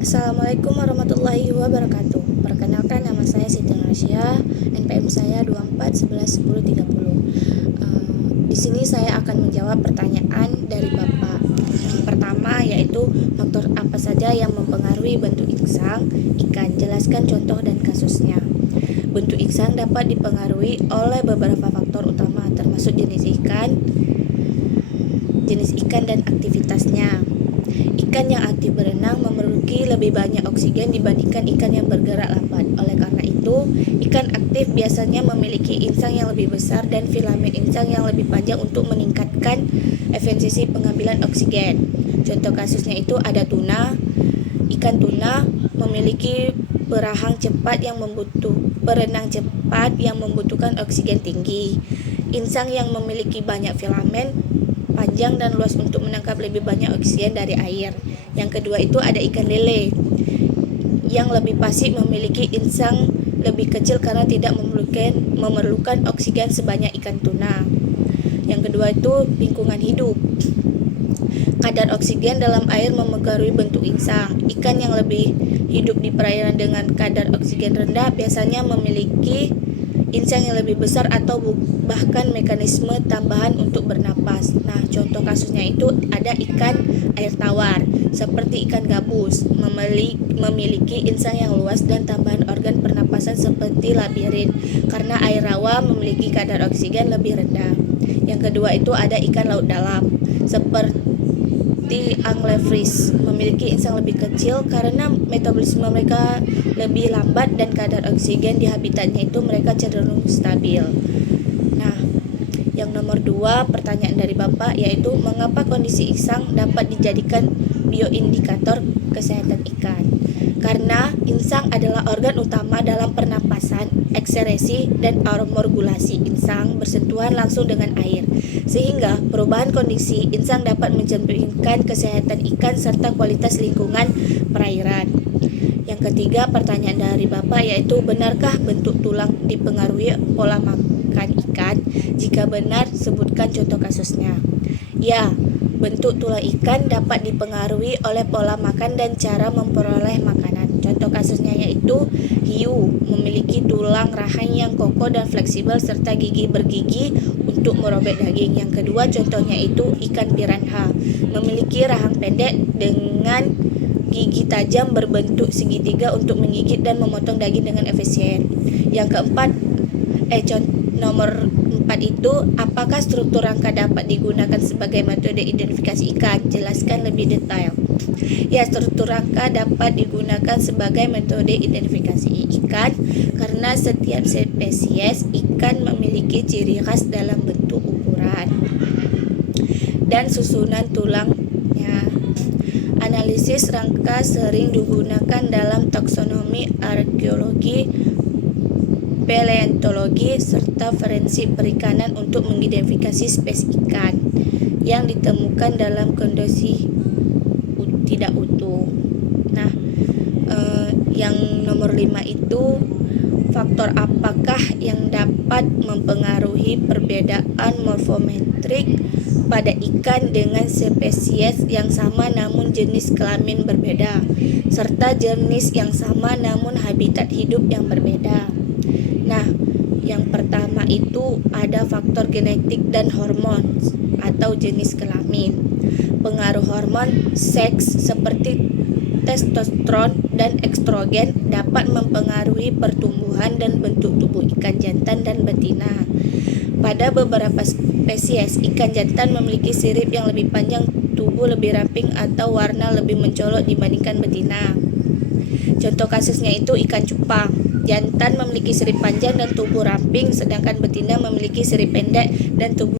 Assalamualaikum warahmatullahi wabarakatuh. Perkenalkan, nama saya Siti Nurhasyiah, NPM saya 24111030. Di sini saya akan menjawab pertanyaan dari Bapak. Yang pertama yaitu faktor apa saja yang mempengaruhi bentuk insang ikan. Jelaskan contoh dan kasusnya. Bentuk insang dapat dipengaruhi oleh beberapa faktor utama, termasuk jenis ikan dan aktivitasnya. Ikan yang aktif berenang memerlukan lebih banyak oksigen dibandingkan ikan yang bergerak lambat. Oleh karena itu, ikan aktif biasanya memiliki insang yang lebih besar dan filamen insang yang lebih panjang untuk meningkatkan efisiensi pengambilan oksigen. Contoh kasusnya itu ada tuna. Ikan tuna memiliki berenang cepat yang membutuhkan oksigen tinggi. Insang yang memiliki banyak filamen panjang dan luas untuk menangkap lebih banyak oksigen dari air. Yang kedua itu ada ikan lele yang lebih pasif, memiliki insang lebih kecil karena tidak memerlukan oksigen sebanyak ikan tuna. Yang kedua itu lingkungan hidup. Kadar oksigen dalam air mempengaruhi bentuk insang. Ikan yang lebih hidup di perairan dengan kadar oksigen rendah biasanya memiliki insang yang lebih besar atau bahkan mekanisme tambahan untuk bernapas. Nah, contoh kasusnya itu ada ikan air tawar seperti ikan gabus, memiliki insang yang luas dan tambahan organ pernapasan seperti labirin karena air rawa memiliki kadar oksigen lebih rendah. Yang kedua itu ada ikan laut dalam seperti anglerfish, memiliki insang lebih kecil karena metabolisme mereka lebih lambat dan kadar oksigen di habitatnya itu mereka cenderung stabil. Nah, yang nomor 2 pertanyaan dari Bapak yaitu mengapa kondisi insang dapat dijadikan bioindikator kesehatan ikan? Karena insang adalah organ utama dalam pernapasan, ekskresi, dan aeromorgulasi. Insang bersentuhan langsung dengan air, sehingga perubahan kondisi insang dapat mencerminkan kesehatan ikan serta kualitas lingkungan perairan. Yang ketiga pertanyaan dari Bapak yaitu benarkah bentuk tulang dipengaruhi pola makan ikan? Jika benar, sebutkan contoh kasusnya. Ya, bentuk tulang ikan dapat dipengaruhi oleh pola makan dan cara memperoleh makanan. Contoh kasusnya yaitu hiu, memiliki tulang rahang yang kokoh dan fleksibel serta gigi bergigi untuk merobek daging. Yang kedua contohnya itu ikan piranha, memiliki rahang pendek dengan gigi tajam berbentuk segitiga untuk menggigit dan memotong daging dengan efisien. Yang keempat, nomor 4 itu apakah struktur rangka dapat digunakan sebagai metode identifikasi ikan? Jelaskan lebih detail. Ya, struktur rangka dapat digunakan sebagai metode identifikasi ikan karena setiap spesies ikan memiliki ciri khas dalam bentuk, ukuran, dan susunan tulangnya. Analisis rangka sering digunakan dalam taksonomi, arkeologi, paleontologi, serta forensik perikanan untuk mengidentifikasi spesies ikan yang ditemukan dalam kondisi tidak utuh. Nah, yang nomor 5 itu faktor apakah yang dapat mempengaruhi perbedaan morfometrik pada ikan dengan spesies yang sama namun jenis kelamin berbeda, serta jenis yang sama namun habitat hidup yang berbeda. Nah, yang pertama itu ada faktor genetik dan hormon atau jenis kelamin. Pengaruh hormon seks seperti testosteron dan estrogen dapat mempengaruhi pertumbuhan dan bentuk tubuh ikan jantan dan betina. Pada beberapa spesies, ikan jantan memiliki sirip yang lebih panjang, tubuh lebih ramping atau warna lebih mencolok dibandingkan betina. Contoh kasusnya itu ikan cupang. Jantan memiliki sirip panjang dan tubuh ramping, sedangkan betina memiliki sirip pendek dan tubuh